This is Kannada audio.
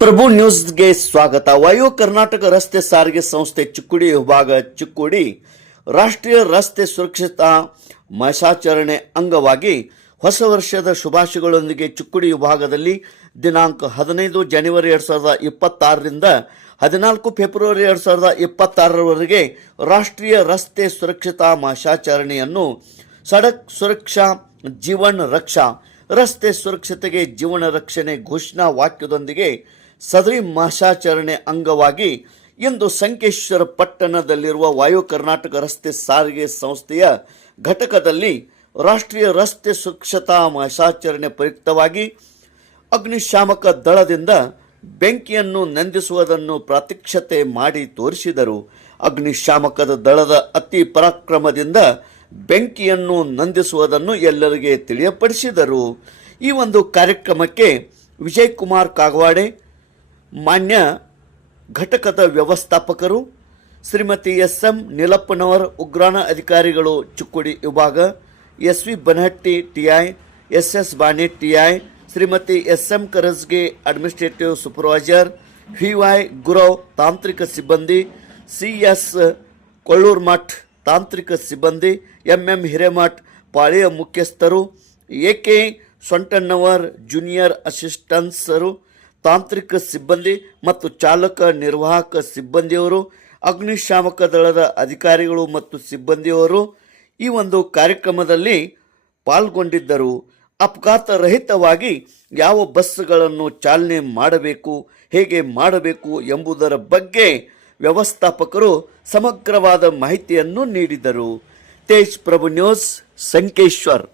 ಪ್ರಭು ನ್ಯೂಸ್ಗೆ ಸ್ವಾಗತ. ವಾಯು ಕರ್ನಾಟಕ ರಸ್ತೆ ಸಾರಿಗೆ ಸಂಸ್ಥೆ ಚಿಕ್ಕುಡಿ ವಿಭಾಗ ಚಿಕ್ಕುಡಿ ರಾಷ್ಟ್ರೀಯ ರಸ್ತೆ ಸುರಕ್ಷತಾ ಮಾಸಾಚರಣೆ ಅಂಗವಾಗಿ ಹೊಸ ವರ್ಷದ ಶುಭಾಶಯಗಳೊಂದಿಗೆ ಚಿಕ್ಕುಡಿ ವಿಭಾಗದಲ್ಲಿ ದಿನಾಂಕ ಹದಿನೈದು ಜನವರಿ ಎರಡು ಸಾವಿರದ ಇಪ್ಪತ್ತಾರರಿಂದ ಹದಿನಾಲ್ಕು ಫೆಬ್ರವರಿ ಎರಡು ಸಾವಿರದ ಇಪ್ಪತ್ತಾರರವರೆಗೆ ರಾಷ್ಟ್ರೀಯ ರಸ್ತೆ ಸುರಕ್ಷತಾ ಮಾಸಾಚರಣೆಯನ್ನು ಸಡಕ್ ಸುರಕ್ಷಾ ಜೀವನ ರಕ್ಷಾ, ರಸ್ತೆ ಸುರಕ್ಷತೆಗೆ ಜೀವನ ರಕ್ಷಣೆ ಘೋಷಣಾ ವಾಕ್ಯದೊಂದಿಗೆ ಸದರಿ ಮಾಸಾಚರಣೆ ಅಂಗವಾಗಿ ಇಂದು ಸಂಕೇಶ್ವರ ಪಟ್ಟಣದಲ್ಲಿರುವ ವಾಯು ಕರ್ನಾಟಕ ರಸ್ತೆ ಸಾರಿಗೆ ಸಂಸ್ಥೆಯ ಘಟಕದಲ್ಲಿ ರಾಷ್ಟ್ರೀಯ ರಸ್ತೆ ಸುರಕ್ಷತಾ ಮಾಸಾಚರಣೆ ಪ್ರಯುಕ್ತವಾಗಿ ಅಗ್ನಿಶಾಮಕ ದಳದಿಂದ ಬೆಂಕಿಯನ್ನು ನಂದಿಸುವುದನ್ನು ಪ್ರಾತ್ಯಕ್ಷತೆ ಮಾಡಿ ತೋರಿಸಿದರು. ಅಗ್ನಿಶಾಮಕದ ದಳದ ಅತಿ ಪರಾಕ್ರಮದಿಂದ ಬೆಂಕಿಯನ್ನು ನಂದಿಸುವುದನ್ನು ಎಲ್ಲರಿಗೆ ತಿಳಿಯಪಡಿಸಿದರು. ಈ ಒಂದು ಕಾರ್ಯಕ್ರಮಕ್ಕೆ ವಿಜಯ್ ಕುಮಾರ್ ಕಾಗವಾಡೆ ಮಾನ್ಯ ಘಟಕದ ವ್ಯವಸ್ಥಾಪಕರು ಶ್ರೀಮತಿ ಎಸ್ ಎಂ ನೀಲಪ್ಪನವರ್, ಉಗ್ರಾಣ ಅಧಿಕಾರಿಗಳು ಚಿಕ್ಕೋಡಿ ವಿಭಾಗ S V Banahatti T I S S Bani T I, Shrimati S M Karasge administrative supervisor V Y Gurav ತಾಂತ್ರಿಕ ಸಿಬ್ಬಂದಿ ಸಿ ಎಸ್ ಕೊಳ್ಳೂರ್ ಮಠ್ ತಾಂತ್ರಿಕ ಸಿಬ್ಬಂದಿ ಎಂ ಎಂ ಹಿರೇಮಠ್ ಪಾಳೆಯ ಮುಖ್ಯಸ್ಥರು ಎ ಕೆ ಸೊಂಟಣ್ಣವರ್ ಜೂನಿಯರ್ ಅಸಿಸ್ಟೆನ್ಸರು ತಾಂತ್ರಿಕ ಸಿಬ್ಬಂದಿ ಮತ್ತು ಚಾಲಕ ನಿರ್ವಾಹಕ ಸಿಬ್ಬಂದಿಯವರು, ಅಗ್ನಿಶಾಮಕ ದಳದ ಅಧಿಕಾರಿಗಳು ಮತ್ತು ಸಿಬ್ಬಂದಿಯವರು ಈ ಒಂದು ಕಾರ್ಯಕ್ರಮದಲ್ಲಿ ಪಾಲ್ಗೊಂಡಿದ್ದರು. ಅಪಘಾತ ರಹಿತವಾಗಿ ಯಾವ ಬಸ್ಗಳನ್ನು ಚಾಲನೆ ಮಾಡಬೇಕು, ಹೇಗೆ ಮಾಡಬೇಕು ಎಂಬುದರ ಬಗ್ಗೆ ವ್ಯವಸ್ಥಾಪಕರು ಸಮಗ್ರವಾದ ಮಾಹಿತಿಯನ್ನು ನೀಡಿದರು. ತೇಜ್ ಪ್ರಭು ನ್ಯೂಸ್, ಸಂಕೇಶ್ವರ್.